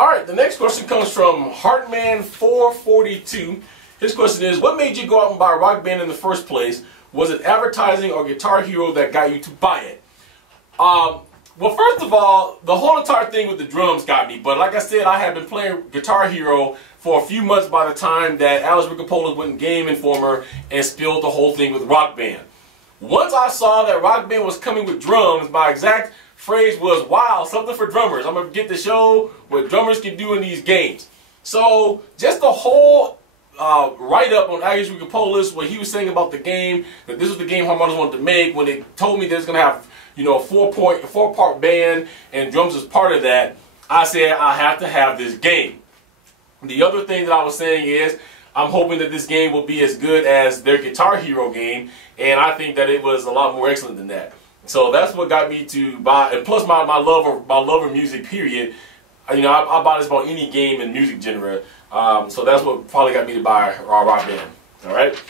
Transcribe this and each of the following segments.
Alright, the next question comes from Heartman442. His question is, what made you go out and buy a Rock Band in the first place? Was it advertising or Guitar Hero that got you to buy it? Well, first of all, the whole entire thing with the drums got me. But like I said, I had been playing Guitar Hero for a few months by the time that Alex Ricopola went in Game Informer and spilled the whole thing with Rock Band. Once I saw that Rock Band was coming with drums, my exact phrase was, wow, something for drummers. I'm going to get to show what drummers can do in these games. So just the whole write-up on Alex Ricopola, what he was saying about the game, that this was the game Harmonix wanted to make, when they told me they was going to have, you know, a four-part band and drums as part of that, I said I have to have this game. The other thing that I was saying is, I'm hoping that this game will be as good as their Guitar Hero game, and I think that it was a lot more excellent than that. So that's what got me to buy, and plus my love of music, period. You know, I buy this about any game in music genre. So that's what probably got me to buy Rock Band. Alright?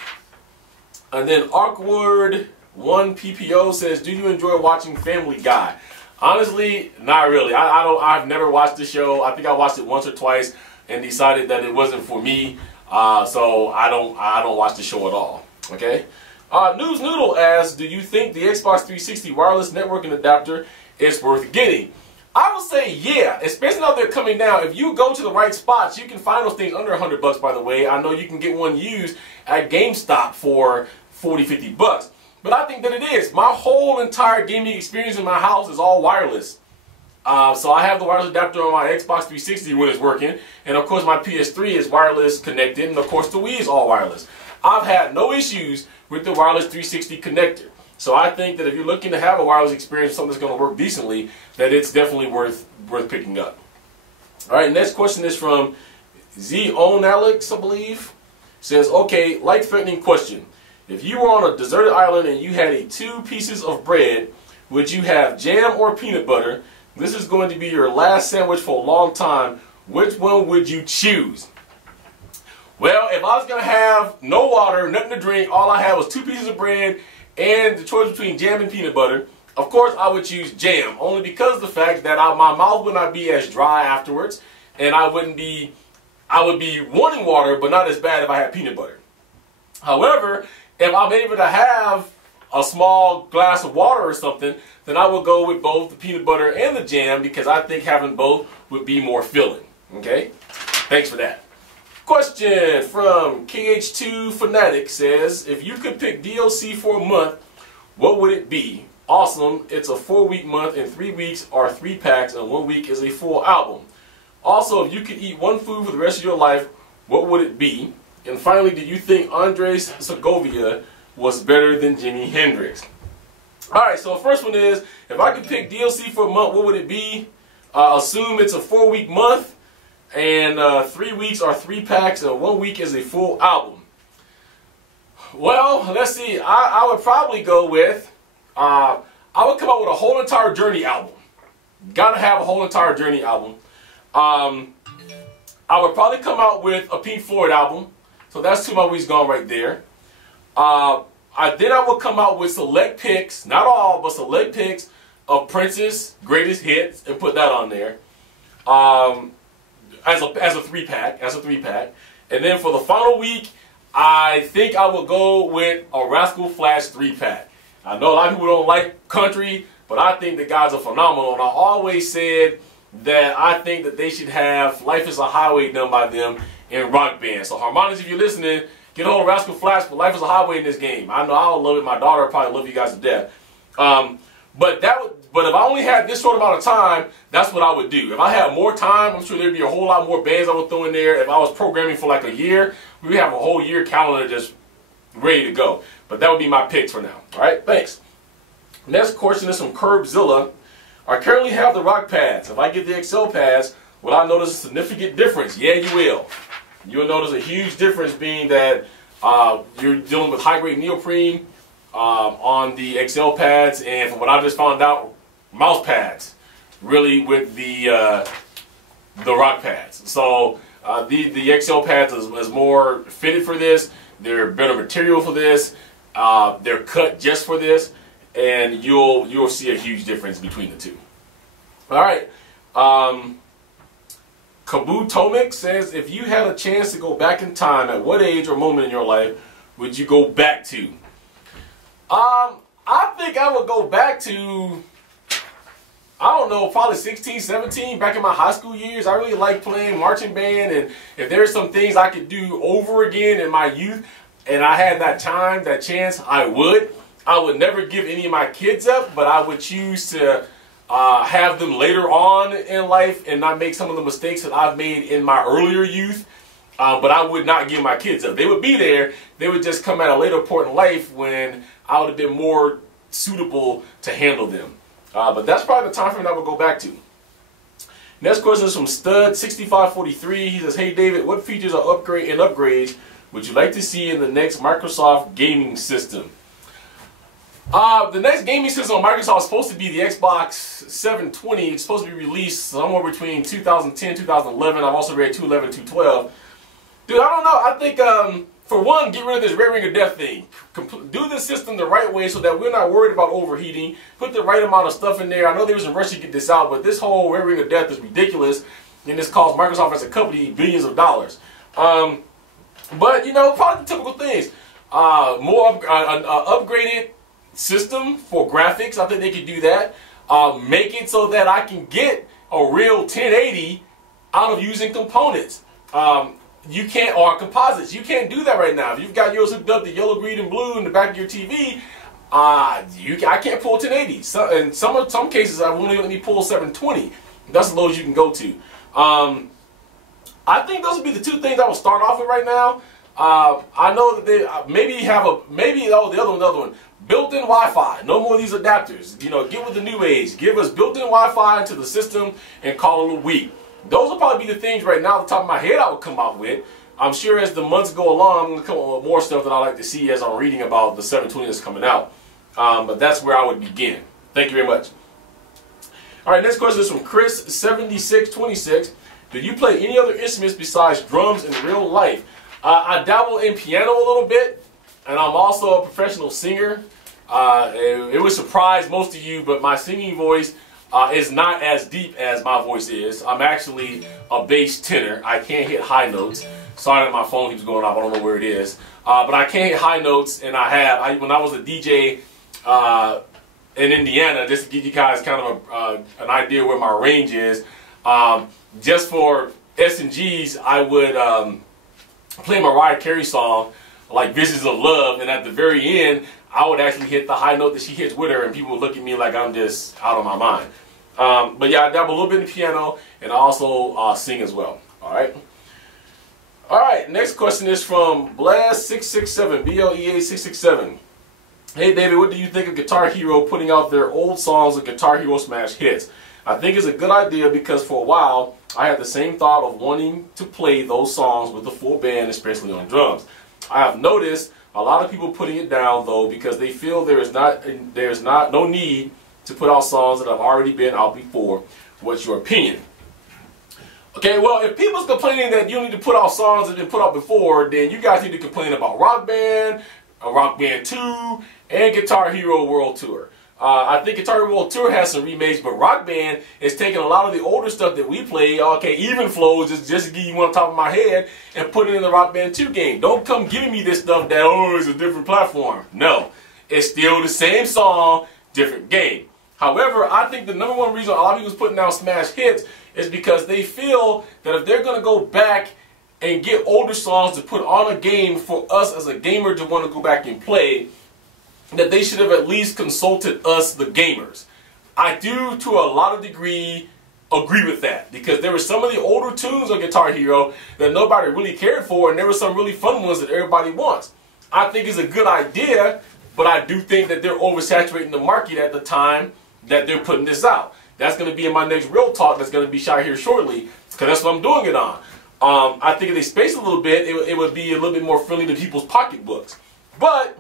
And then Awkward1PPO says, do you enjoy watching Family Guy? Honestly, not really. I've never watched the show. I think I watched it once or twice and decided that it wasn't for me. So I don't watch the show at all. Okay? NoobsNoodle asks, do you think the Xbox 360 wireless networking adapter is worth getting? I would say yeah, especially now they're coming down. If you go to the right spots, you can find those things under $100, by the way. I know you can get one used at GameStop for 40, 50 bucks. But I think that it is. My whole entire gaming experience in my house is all wireless. So I have the wireless adapter on my Xbox 360 when it's working. And of course my PS3 is wireless connected. And of course the Wii is all wireless. I've had no issues with the wireless 360 connector. So I think that if you're looking to have a wireless experience, something that's going to work decently, that it's definitely worth picking up. Alright, next question is from xiOwnalix, I believe. Says, okay, life-threatening question. If you were on a deserted island and you had 2 pieces of bread, would you have jam or peanut butter? This is going to be your last sandwich for a long time. Which one would you choose? Well, if I was going to have no water, nothing to drink, all I had was 2 pieces of bread and the choice between jam and peanut butter, of course I would choose jam, only because of the fact that my mouth would not be as dry afterwards, and I would be wanting water, but not as bad if I had peanut butter. However, if I'm able to have a small glass of water or something, then I would go with both the peanut butter and the jam, because I think having both would be more filling. Okay? Thanks for that. Question from KH2 Fanatic says, if you could pick DLC for a month, what would it be? Awesome, it's a 4-week month and 3 weeks are 3 packs and 1 week is a full album. Also, if you could eat one food for the rest of your life, what would it be? And finally, do you think Andres Segovia was better than Jimmi Hendrix? Alright, so the first one is, if I could pick DLC for a month, what would it be? Assume it's a 4-week month, and 3 weeks are 3 packs, and 1 week is a full album. Well, let's see. I would probably go with, I would come out with a whole entire Journey album. Gotta have a whole entire Journey album. I would probably come out with a Pink Floyd album. So that's 2 of my weeks gone right there. Then I would come out with select picks, not all, but select picks of Prince's greatest hits and put that on there. As a 3-pack, and then for the final week, I think I will go with a Rascal Flatts 3-pack. I know a lot of people don't like country, but I think the guys are phenomenal, and I always said that I think that they should have Life is a Highway done by them in Rock Band. So Harmonix, if you're listening, get a hold of Rascal Flatts for Life is a Highway in this game. I know I'll love it. My daughter will probably love you guys to death. But if I only had this short amount of time, that's what I would do. If I had more time, I'm sure there'd be a whole lot more bands I would throw in there. If I was programming for like a year, we would have a whole year calendar just ready to go. But that would be my picks for now. Alright, thanks. Next question is from Curbzilla. I currently have the rock pads. If I get the XL pads, will I notice a significant difference? Yeah, you will. You'll notice a huge difference, being that you're dealing with high-grade neoprene on the XL pads, and from what I just found out, mouse pads, really, with the rock pads. So the XL pads is more fitted for this. They're better material for this. They're cut just for this, and you'll see a huge difference between the two. All right. Kabutomic says, if you had a chance to go back in time, at what age or moment in your life would you go back to? I think I would go back to, I don't know, probably 16, 17, back in my high school years. I really liked playing marching band, and if there's some things I could do over again in my youth, and I had that time, that chance, I would. I would never give any of my kids up, but I would choose to have them later on in life and not make some of the mistakes that I've made in my earlier youth. But I would not give my kids up. They would be there. They would just come at a later point in life when I would have been more suitable to handle them. But that's probably the time frame I would go back to. Next question is from Stud6543. He says, hey David, what features or upgrades would you like to see in the next Microsoft gaming system? The next gaming system on Microsoft is supposed to be the Xbox 720. It's supposed to be released somewhere between 2010 2011. I've also read 211, 212. Dude, I don't know. I think, for one, get rid of this red ring of death thing. Do the system the right way so that we're not worried about overheating. Put the right amount of stuff in there. I know there was a rush to get this out, but this whole red ring of death is ridiculous, and this costs Microsoft as a company billions of dollars. But, you know, probably the typical things. More upgraded system for graphics. I think they could do that. Make it so that I can get a real 1080 out of using components. You can't, or composites. You can't do that right now. If you've got yours hooked up to yellow, green, and blue in the back of your TV, I can't pull 1080. In some cases, I won't even let me pull 720. That's the lowest you can go to. I think those would be the two things I will start off with right now. I know that they the other one. Built-in Wi-Fi. No more of these adapters. You know, get with the new age. Give us built-in Wi-Fi into the system and call it a week. Those will probably be the things right now, off the top of my head, I would come up with. I'm sure as the months go along, I'm going to come up with more stuff that I like to see as I'm reading about the 720 that's coming out. But that's where I would begin. Thank you very much. All right, next question is from Chris7626. Do you play any other instruments besides drums in real life? I dabble in piano a little bit, and I'm also a professional singer. It would surprise most of you, but my singing voice is not as deep as my voice is. I'm actually a bass tenor. I can't hit high notes. Sorry that my phone keeps going off. I don't know where it is. But I can't hit high notes, and when I was a DJ in Indiana, just to give you guys kind of an idea where my range is, just for S&Gs, I would play a Mariah Carey song like Visions of Love, and at the very end, I would actually hit the high note that she hits with her, and people would look at me like I'm just out of my mind. But yeah, I dabble a little bit in piano, and I also sing as well. All right, next question is from Blaz667, BLEA667. Hey David, what do you think of Guitar Hero putting out their old songs of Guitar Hero Smash Hits? I think it's a good idea because for a while, I had the same thought of wanting to play those songs with the full band, especially on drums. I have noticed a lot of people putting it down though because they feel there's no need to put out songs that have already been out before. What's your opinion? Okay, well, if people's complaining that you need to put out songs that have been put out before, then you guys need to complain about Rock Band, Rock Band 2, and Guitar Hero World Tour. I think Guitar Hero World Tour has some remakes, but Rock Band is taking a lot of the older stuff that we play, okay, Even Flows, just to give you one on top of my head, and put it in the Rock Band 2 game. Don't come giving me this stuff that, oh, it's a different platform. No, it's still the same song, different game. However, I think the number one reason a lot of people are putting out Smash Hits is because they feel that if they're going to go back and get older songs to put on a game for us as a gamer to want to go back and play, that they should have at least consulted us, the gamers. I do, to a lot of degree, agree with that, because there were some of the older tunes on Guitar Hero that nobody really cared for, and there were some really fun ones that everybody wants. I think it's a good idea, but I do think that they're oversaturating the market at the time that they're putting this out. That's going to be in my next Real Talk that's going to be shot here shortly, because that's what I'm doing it on. I think if they space a little bit, it would be a little bit more friendly to people's pocketbooks. But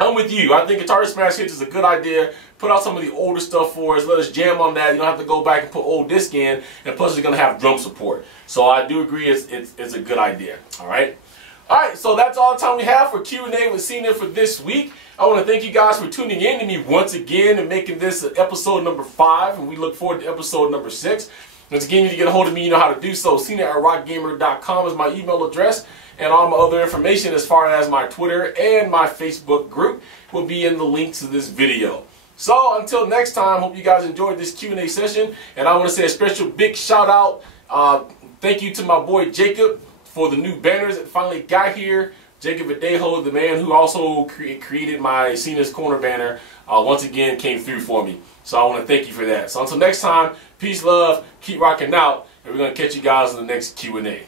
I'm with you. I think Guitar Smash Hits is a good idea. Put out some of the older stuff for us. Let us jam on that. You don't have to go back and put old disc in. And plus, it's going to have drum support. So I do agree it's a good idea. All right? All right, so that's all the time we have for Q&A with Cena for this week. I want to thank you guys for tuning in to me once again and making this episode number 5. And we look forward to episode number 6. Once again, you need to get a hold of me, you know how to do so. Cena@rockgamer.com is my email address, and all my other information as far as my Twitter and my Facebook group will be in the links to this video. So until next time, hope you guys enjoyed this Q&A session, and I want to say a special big shout out. Thank you to my boy Jacob for the new banners that finally got here. Jacob Adejo, the man who also created my Cena's Corner banner, once again came through for me. So I want to thank you for that. So until next time, peace, love, keep rocking out, and we're going to catch you guys in the next Q&A.